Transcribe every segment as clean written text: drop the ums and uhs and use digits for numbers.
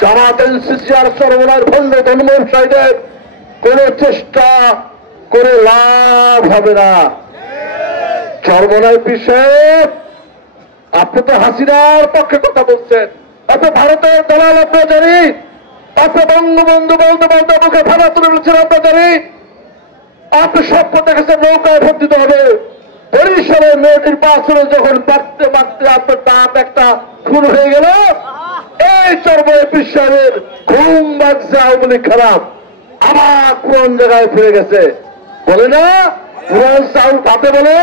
জামাত NCC আর চরমনার ভণ্ড ধর্মসাইদের কোন চেষ্টা করে লাভ হবে না। চরমনার বিষয়ে আপনি তো হাসিনার পক্ষে কথা বলছেন, আপনি ভারতের দালাল আপনারা জানি, আপনি বঙ্গবন্ধু বলতে বলতে মুখে ভাড়া তুলে বলছেন আপনারা জানি, আপনি স্বপ্ন দেখেছেন নৌকায় ভোট দিতে হবে। বরিশালে নির্বাচনে যখন বাড়তে বাড়তে আপনার দাঁত একটা খুন হয়ে গেল, এই চরমনার বিশ্বের ঘুম বাজছে আওয়ামী লীগ খারাপ, আবার কোন জায়গায় ফিরে গেছে বলে না, পুরান চাউল হাতে বলে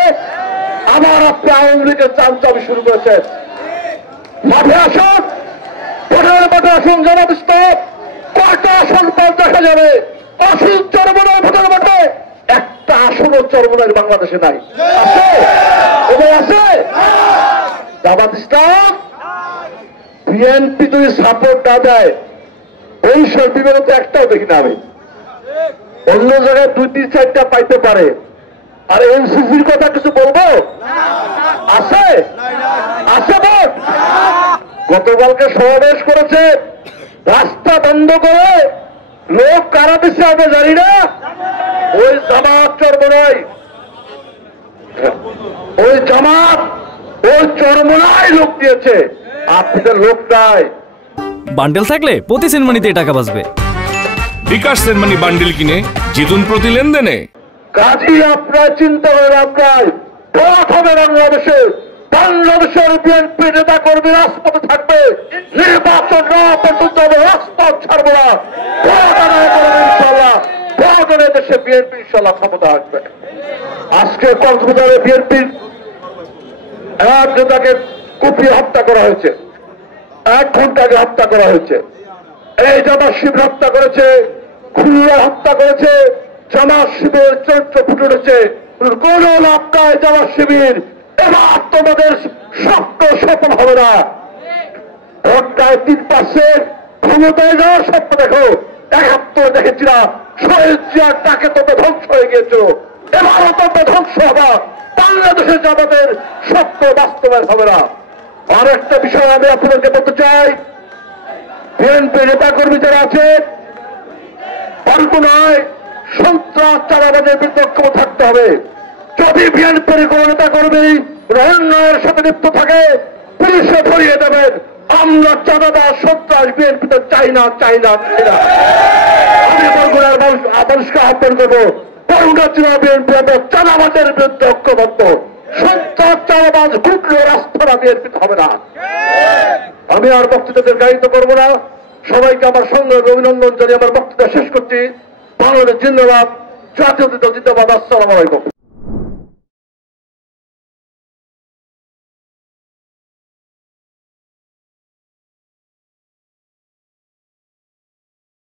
আবার আপনি আওয়ামী লীগের চামচামি শুরু করেছেন। মাঠে আসুন, ভোটের মাঠে আসুন, জামাত ইসলাম কয়টা আসন পাল দেখা যাবে। আসুন চরমনার ভোটের মাঠে, একটা আসনও চরমনার বাংলাদেশে নাই। আছে ওদের আছে জামাত ইসলাম। বিএনপি যদি সাপোর্ট না দেয়, বরিশাল বিভাগে একটাও দেখি না আমি, অন্য জায়গায় 2-3-4টা পাইতে পারে। আর এনসিসির কথা কিছু বলবো? আছে আছে ভোট। গতকালকে সমাবেশ করেছে, রাস্তা বন্ধ করে লোক কারা দিচ্ছে আমরা জানি না, ওই জামাত চরমনাই, ওই জামাত ওই চরমনাই লোক দিয়েছে, আপনাদের লোক নাই। বান্ডেল থাকলে প্রতি সেনমানিতে টাকা বাঁচবে। বিকাশ সেনমানি বান্ডেল কিনে জিতুন প্রতি লেনদেনে। কাজী আপনার চিন্তা করেন, আপনার ভোট হবে বাংলাদেশে, বাংলাদেশের বিএনপি নেতা কর্মী রাজপথে থাকবে, নির্বাচন না পর্যন্ত রাজপথ ছাড়বো না। ভোট আদায় করবেন ইনশাল্লাহ, ভোট আদায় দেশে বিএনপি ইনশাল্লাহ ক্ষমতা আসবে। আজকে কক্সবাজারে বিএনপির এক নেতাকে কুপিয়ে হত্যা করা হয়েছে, 1 ঘন্টা আগে হত্যা করা হয়েছে। এই জামাত শিবির হত্যা করেছে, খুলনা হত্যা করেছে, জামাত শিবিরের চরিত্র ফুটে উঠেছে। কোন লাভ নাই জামাত শিবির, এবার তোমাদের স্বপ্ন সফল হবে না। ভোটটায় 3% ক্ষমতায় যাওয়ার স্বপ্ন দেখো, 71 দেখেছিলা, শহীদ জিয়ার টাকে তোমরা ধ্বংস হয়ে গিয়েছিল, এবারও তোমরা ধ্বংস হবা। বাংলাদেশের জামাতের স্বপ্ন বাস্তবায়ন হবে না। আর একটা বিষয় আমি আপনাদেরকে বলতে চাই, বিএনপি নেতা কর্মী যারা আছে, অল্প নয় সন্ত্রাস চাঁদাবাজের বিরুদ্ধে ঐক্য থাকতে হবে। যদি বিএনপির কোন নেতা কর্মী অন্যায়ের সাথে লিপ্ত থাকে, পুলিশে ধরিয়ে দেবেন। আমরা চাঁদাবাজ সন্ত্রাস বিএনপি তো চাই না, চাই না, চাই না। আমি বরগুনার মানুষকে আহ্বান করবো, বরগুনা জেলা বিএনপি চাঁদাবাজের বিরুদ্ধে ঐক্যবদ্ধ। সন্ত্রাস চাঁদাবাজ ঘুটলে রাস্তাটা বিএনপি হবে না। আমি আর বক্তৃতাদের গাড়িতে করবো না, সবাইকে আমার সঙ্গে অভিনন্দন জানিয়ে আমার বক্তৃতা শেষ করছি। বাংলাদেশ জিন্দাবাদ, জাতীয় দল জিন্দাবাদ। আসসালামু আলাইকুম।